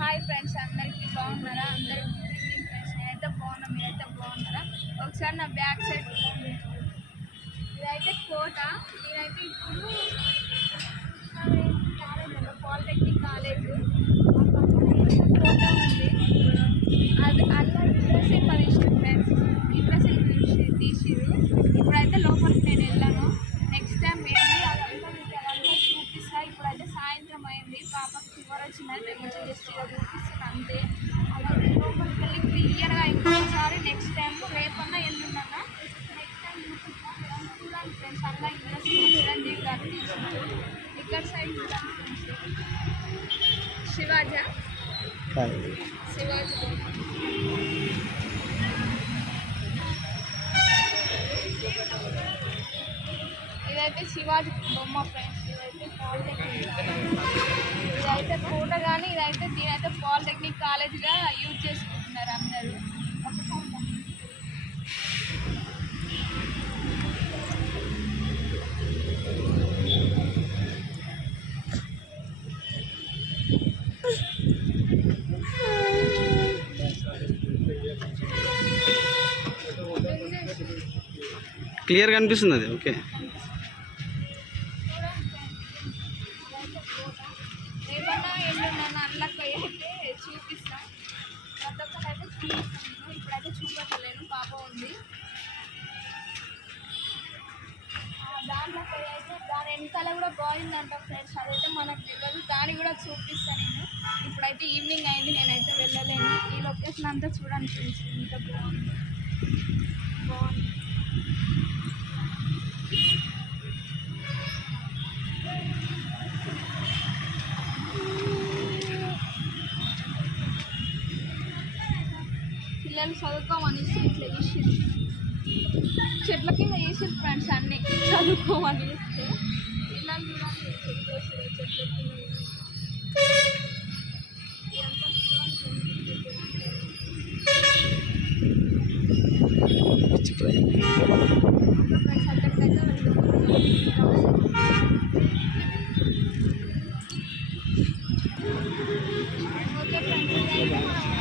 Hi friends అందరికీ బాగున్నారా? అందరూ ఫ్రెండ్స్. నేనైతే బాగున్నా మీరైతే బాగున్నారా? ఒకసారి నా బ్యాక్ సైడ్ ఇదైతే కోట. నేనైతే ఇప్పుడు కాలేజ్. పాలిటెక్నిక్ కాలేజ్ కోట ఉంది. అది అలా ఇంట్రెస్ట్ పరిస్థితి ఫ్రెండ్స్ ఇంట్రెస్ట్ తీసిరు ఫీవర్ వచ్చిందంటే కొంచెం జస్ట్ ఇలా చూపిస్తాను అంతే అలాగే లోపలికి వెళ్ళి క్లియర్గా ఇంకోసారి నెక్స్ట్ టైం రేపన్నా ఎల్లుండన్నా నెక్స్ట్ టైం చూపిస్తాను ఇదంతా చూడండి ఫ్రెండ్స్ అలా ఇంట్రెస్ట్ చిరంజీవి గారు తీసినారు ఇక్కడ సైడ్ చూడండి ఫ్రెండ్స్ శివాజా శివాజీ ఇదైతే శివాజీ బొమ్మ ఫ్రెండ్స్ పాలిటెక్నిక్ కాలేజ్గా యూజ్ చేసుకుంటున్నారు అందరూ. క్లియర్గా అనిపిస్తుంది అది ఓకే ఇప్పుడైతే చూపెట్టలేను పాప ఉంది. దాంట్లో పోయి అయితే దాని వెనకాల కూడా బాగుందంట ఫ్రెండ్స్. అదైతే మనకు తెలియదు దాన్ని కూడా చూపిస్తాను నేను. ఇప్పుడైతే ఈవినింగ్ అయింది నేనైతే వెళ్ళలేను. ఈ లొకేషన్ అంతా చూడండి ఫ్రెండ్స్. ఇంత బాగుంది. బాగుంది. పిల్లలు చదువుకోమని ఇట్లా వేసిర్రు చెట్ల కింద వేసిర్రు ఫ్రెండ్స్ అన్ని. చదువుకోమని ఇస్తే పిల్లలు చూడండి చెట్ల కింద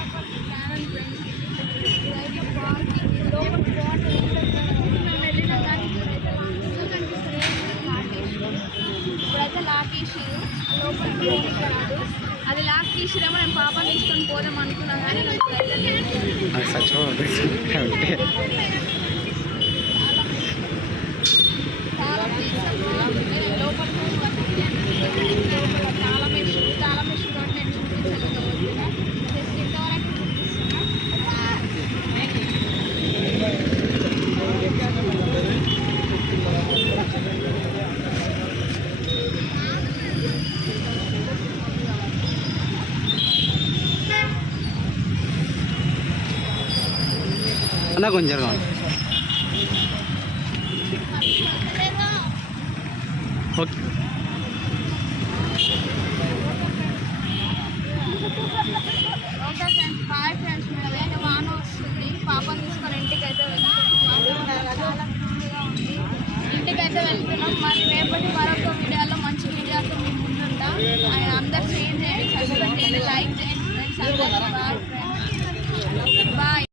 తీసి లోపలికి రాదు అది లాక్ తీసిరేమో నేను పాపని తీసుకొని పోదాం అనుకున్నాను కానీ అన్న కొంచెం జరగండి. ఓకే. ఫ్రెండ్స్ ఫ్రెండ్స్ వాన వస్తుంది. వెళ్తున్నాం చాలా ఇంటికి అయితే వెళ్తున్నాం. మరి రేపటి మరొక వీడియోలో మంచి వీడియోతో మేము ముందుంటాం. అందరు షేర్ చేయండి సబ్స్క్రైబ్ చేయండి లైక్ చేయండి ఫ్రెండ్స్